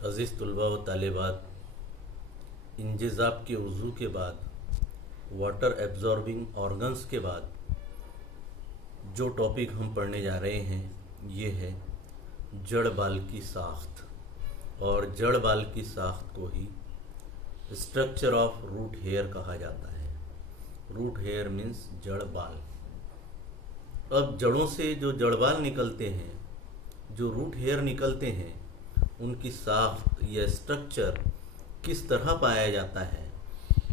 अज़ीज़ तलबा व तालिबात, इंजेज़ाब के वज़ू के बाद, वाटर एब्ज़ॉर्बिंग ऑर्गन्स के बाद जो टॉपिक हम पढ़ने जा रहे हैं ये है जड़ बाल की साख्त। और जड़ बाल की साख्त को ही स्ट्रक्चर ऑफ रूट हेयर कहा जाता है। रूट हेयर मीन्स जड़ बाल। अब जड़ों से जो जड़ बाल निकलते हैं, जो रूट हेयर निकलते हैं, उनकी साख्त या स्ट्रक्चर किस तरह पाया जाता है,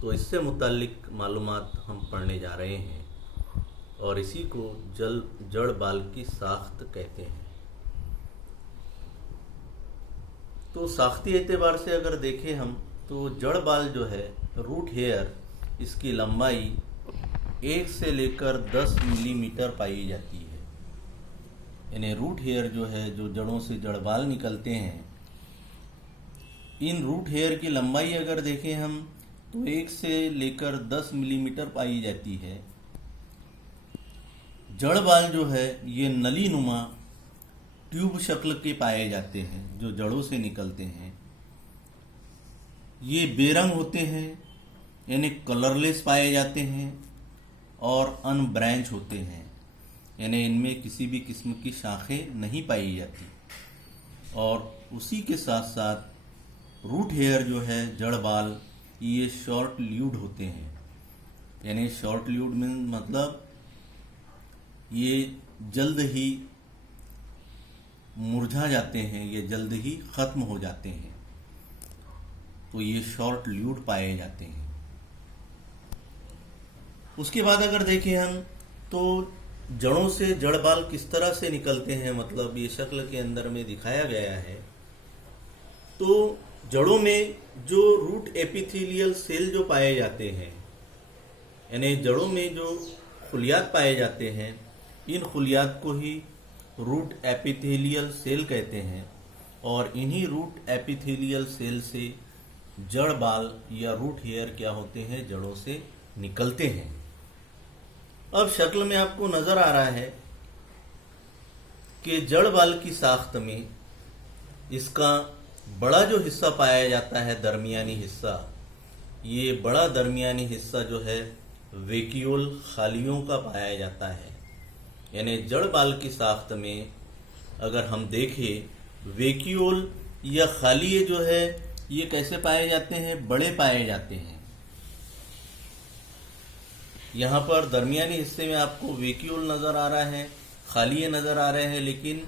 तो इससे मुताल्लिक मालूमात हम पढ़ने जा रहे हैं और इसी को जड़ बाल की साख्त कहते हैं। तो साख्ती एतबार से अगर देखें हम तो जड़ बाल जो है रूट हेयर, इसकी लंबाई 1 से लेकर 10 मिलीमीटर पाई जाती है। यानी रूट हेयर जो है, जो जड़ों से जड़ बाल निकलते हैं, इन रूट हेयर की लंबाई अगर देखें हम तो 1 से लेकर 10 मिलीमीटर पाई जाती है। जड़ बाल जो है ये नली नुमा ट्यूब शक्ल के पाए जाते हैं, जो जड़ों से निकलते हैं। ये बेरंग होते हैं, यानी कलरलेस पाए जाते हैं और अनब्रांच होते हैं, यानी इनमें किसी भी किस्म की शाखें नहीं पाई जाती। और उसी के साथ साथ रूट हेयर जो है जड़ बाल, ये शॉर्ट ल्यूड होते हैं। यानी शॉर्ट ल्यूड में मतलब ये जल्द ही मुरझा जाते हैं, ये जल्द ही ख़त्म हो जाते हैं, तो ये शॉर्ट ल्यूड पाए जाते हैं। उसके बाद अगर देखें हम तो जड़ों से जड़ बाल किस तरह से निकलते हैं, मतलब ये शक्ल के अंदर में दिखाया गया है। तो जड़ों में जो रूट एपिथेलियल सेल जो पाए जाते हैं, यानी जड़ों में जो खुलियात पाए जाते हैं, इन खुलियात को ही रूट एपिथेलियल सेल कहते हैं। और इन्हीं रूट एपिथेलियल सेल से जड़ बाल या रूट हेयर क्या होते हैं, जड़ों से निकलते हैं। अब शक्ल में आपको नजर आ रहा है कि जड़ बाल की साख्त में इसका बड़ा जो हिस्सा पाया जाता है, दरमियानी हिस्सा, ये बड़ा दरमियानी हिस्सा जो है वेक्यूल खालियों का पाया जाता है। यानी जड़ बाल की साख्त में अगर हम देखें, वेक्यूल या खालिए जो है ये कैसे पाए जाते हैं, बड़े पाए जाते हैं। यहाँ पर दरमियानी हिस्से में आपको वेक्यूल नज़र आ रहा है, खालिए नज़र आ रहे हैं, लेकिन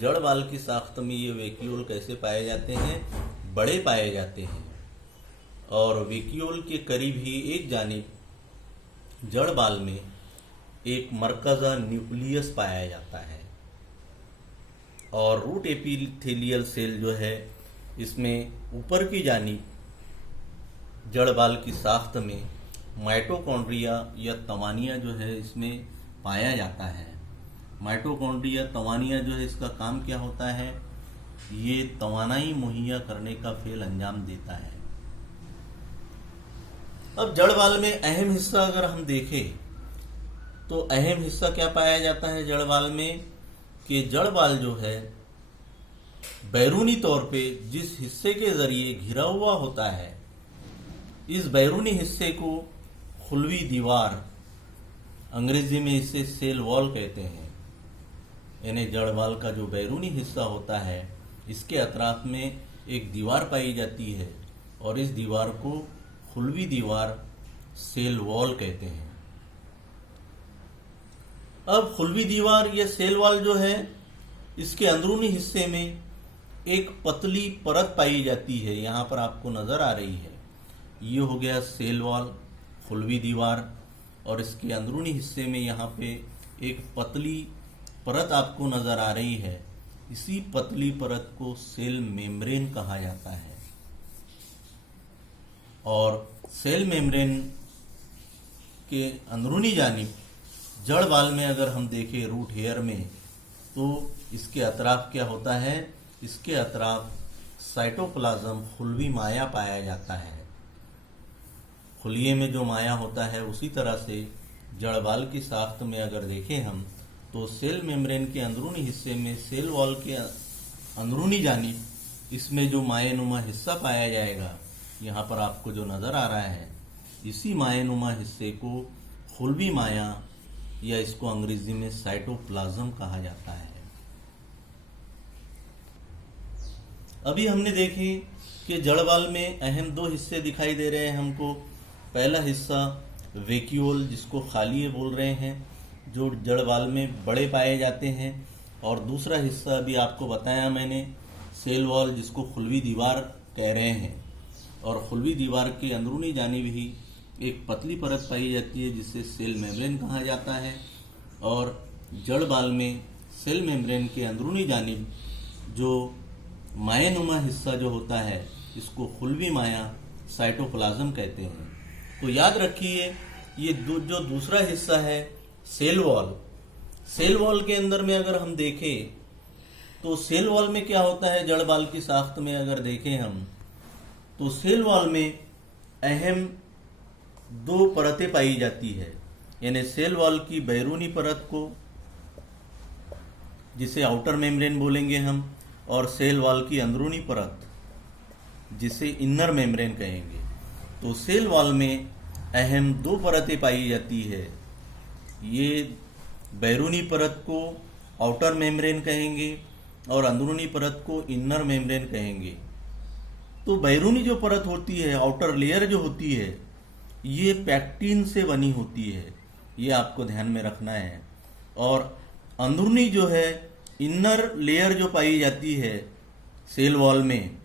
जड़ बाल की साख्त में ये वेक्यूल कैसे पाए जाते हैं, बड़े पाए जाते हैं। और वेक्यूल के करीब ही एक जानिब जड़ बाल में एक मरकज़ा न्यूक्लियस पाया जाता है। और रूट एपिथेलियल सेल जो है इसमें ऊपर की जानिब जड़ बाल की साख्त में माइटोकॉन्ड्रिया या तवानिया जो है इसमें पाया जाता है। माइटोकॉन्ड्रिया तवानिया जो है, इसका काम क्या होता है, ये तवानाई मुहैया करने का फेल अंजाम देता है। अब जड़ बाल में अहम हिस्सा अगर हम देखें तो अहम हिस्सा क्या पाया जाता है जड़ बाल में, कि जड़ बाल जो है बैरूनी तौर पे जिस हिस्से के जरिए घिरा हुआ होता है, इस बैरूनी हिस्से को खुलवी दीवार, अंग्रेजी में इसे सेल वॉल कहते हैं। यानी जड़ बाल का जो बैरूनी हिस्सा होता है, इसके अतराफ में एक दीवार पाई जाती है और इस दीवार को खुलवी दीवार, सेल वॉल कहते हैं। अब खुलवी दीवार या सेल वॉल जो है, इसके अंदरूनी हिस्से में एक पतली परत पाई जाती है, यहाँ पर आपको नजर आ रही है। ये हो गया सेल वॉल, खुलवी दीवार, और इसके अंदरूनी हिस्से में यहाँ पे एक पतली परत आपको नजर आ रही है। इसी पतली परत को सेल मेम्ब्रेन कहा जाता है। और सेल मेम्ब्रेन के अंदरूनी जानिब जड़ बाल में अगर हम देखें रूट हेयर में, तो इसके अतराफ क्या होता है, इसके अतराफ साइटोप्लाज्म खुलवी माया पाया जाता है। खुलिये में जो माया होता है, उसी तरह से जड़ बाल की साख्त में अगर देखें हम तो सेल मेम्ब्रेन के अंदरूनी हिस्से में सेल वॉल के अंदरूनी जानिब इसमें जो मायनुमा हिस्सा पाया जाएगा, यहाँ पर आपको जो नज़र आ रहा है, इसी मायनुमा हिस्से को खुलवी माया या इसको अंग्रेजी में साइटोप्लाज्म कहा जाता है। अभी हमने देखे कि जड़बाल में अहम दो हिस्से दिखाई दे रहे हैं हमको। पहला हिस्सा वैक्यूल, जिसको खालिए बोल रहे हैं, जो जड़बाल में बड़े पाए जाते हैं, और दूसरा हिस्सा अभी आपको बताया मैंने सेल वॉल, जिसको खुलवी दीवार कह रहे हैं। और खुलवी दीवार के अंदरूनी जानिब ही एक पतली परत पाई जाती है जिसे सेल मेम्ब्रेन कहा जाता है, और जड़बाल में सेल मेम्ब्रेन के अंदरूनी जानिब जो मायानुमा हिस्सा जो होता है, इसको खुलवी माया साइटोप्लाज्म कहते हैं। तो याद रखिए, ये जो दूसरा हिस्सा है सेल वॉल, सेल वॉल के अंदर में अगर हम देखें तो सेल वॉल में क्या होता है, जड़बाल की साख्त में अगर देखें हम, तो सेल वॉल में अहम दो परतें पाई जाती है। यानी सेल वॉल की बैरूनी परत को, जिसे आउटर मेम्ब्रेन बोलेंगे हम, और सेल वॉल की अंदरूनी परत, जिसे इनर मेम्ब्रेन कहेंगे। तो सेल वॉल में अहम दो परतें पाई जाती है। ये बैरूनी परत को आउटर मेम्ब्रेन कहेंगे और अंदरूनी परत को इनर मेम्ब्रेन कहेंगे। तो बैरूनी जो परत होती है, आउटर लेयर जो होती है, ये पैक्टिन से बनी होती है, ये आपको ध्यान में रखना है। और अंदरूनी जो है इनर लेयर जो पाई जाती है सेल वॉल में,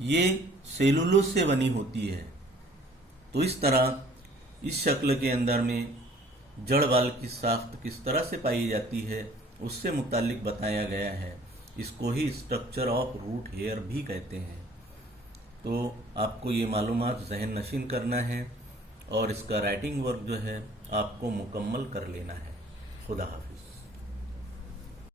ये सेलुलोज से बनी होती है। तो इस तरह इस शक्ल के अंदर में जड़बाल की साख्त किस तरह से पाई जाती है उससे मुतालिक बताया गया है। इसको ही स्ट्रक्चर ऑफ रूट हेयर भी कहते हैं। तो आपको ये मालूमात ज़हन नशीन करना है और इसका राइटिंग वर्क जो है आपको मुकम्मल कर लेना है। खुदा हाफिज़।